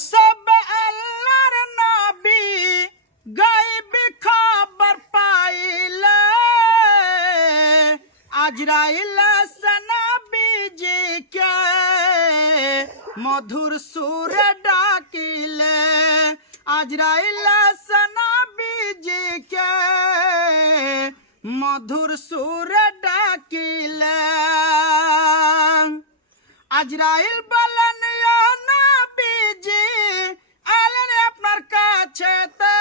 सब अल्लाहर नबी गायब खबर पाइले अजराइल सनबी जी के मधुर सुर डाकिले अजराइल सनबी जी के मधुर सुर डाकिले अजराइल বলেন ইয়া নবীজি আলেন আপনার কাছেতে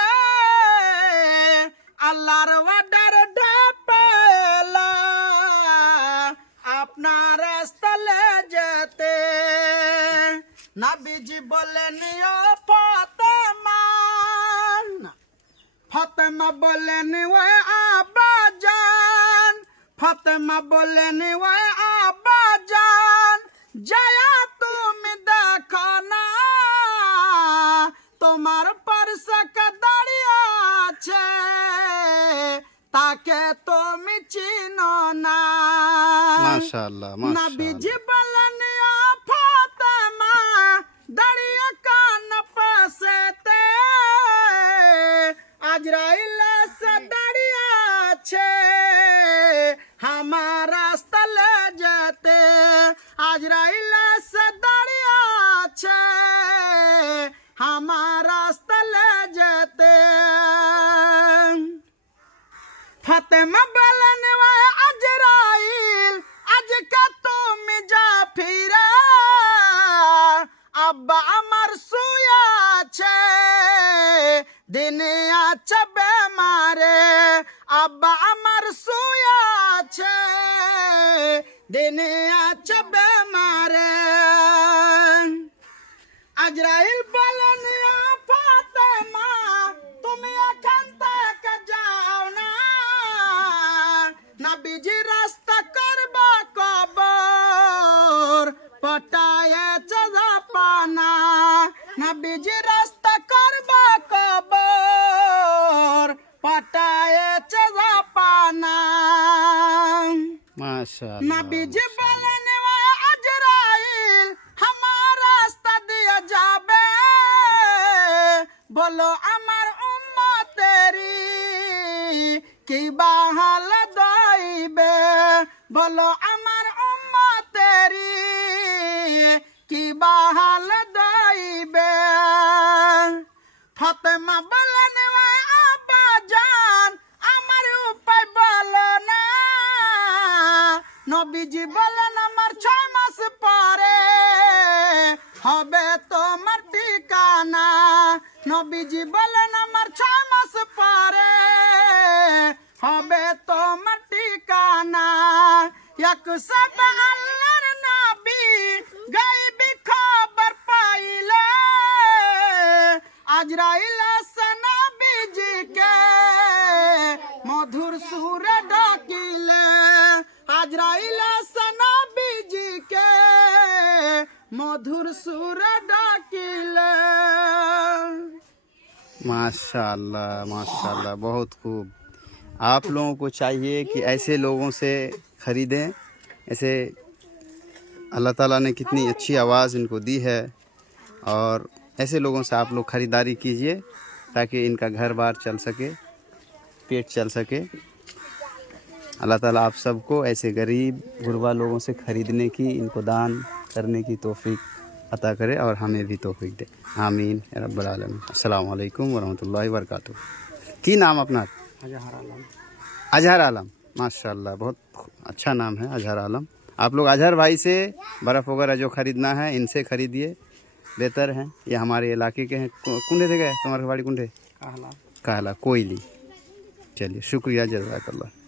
আল্লাহর ওয়াদার ডাপেলা আপনার রাস্তালে যেতে নবীজি বলেন ইয়া ফাতেমা ফাতেমা বলেন ওয়া আব্বাজান ফাতেমা বলেন ওয়া আব্বাজান जया तुम देखो ना तुम्हार परस कदरिया छे ताके तुम चिनो ना माशाअल्लाह नबीजी बोलन या फातिमा दरिया कान पसते अजराइल से दरिया छे हमारा रास्ता ले जाते अजराइल से दरिया छे हमारा रास्ता ले जाते फातिमा बोलन वा अजराइल आज का तुम जा फिरा अब्बा अमर सुया छे दिन आछे बेमारे अब्बा अमर सुया छे दिन आछे बेमारे अजराइल बोलन या फातिमा तुम एखन तक जाओ ना नबीजी रास्ता करबा कबर पटाए चला पाना नबीजी रास्ता करबा कबर पटाए चला पाना माशाअल्लाह नबीजी बोलन वा अजराइल हमारा रास्ता दिया जाबे बोलो अमर उम्मत तेरी की बहाल दाइबे बोलो अमर उम्मत तेरी की बहाल दाइबे फातिमा बोलन वा अब्बा जान अमर उपाय बोलो ना নবীজি বলেন আমার 6 মাস পরে হবে তোমার ঠিকানা নবীজি বলেন আমার 6 মাস পরে হবে তোমার ঠিকানা একসাথ আল্লাহর নবী গায়বী খবর পাইলে আজরাইল সনবী জি কে মধুর সুরে ডাকিলে अजराइल सनबी जी के मधुर सुर डाकिले माशाअल्लाह बहुत खूब। आप लोगों को चाहिए कि ऐसे लोगों से ख़रीदें। ऐसे अल्लाह ताला ने कितनी अच्छी आवाज़ इनको दी है और ऐसे लोगों से आप लोग ख़रीदारी कीजिए ताकि इनका घर बार चल सके, पेट चल सके। अल्लाह ताला आप सबको ऐसे गरीब गुरबा लोगों से ख़रीदने की, इनको दान करने की तौफीक अता करे और हमें भी तौफीक दे। आमीन या रब्बल आलमीन। अस्सलाम वालेकुम वरहमतुल्लाहि वबरकातुहू। की नाम अपना? अजहर आलम। माशाअल्लाह बहुत अच्छा नाम है अजहर आलम। आप लोग अजहर भाई से बर्फ़ वगैरह जो ख़रीदना है इनसे ख़रीदिए, बेहतर है। ये हमारे इलाके के हैं। कुंडे थे गए तुम्हारे बाड़ी? कुंडे कहला कोयली। चलिए शुक्रिया, जज़ाकल्लाह।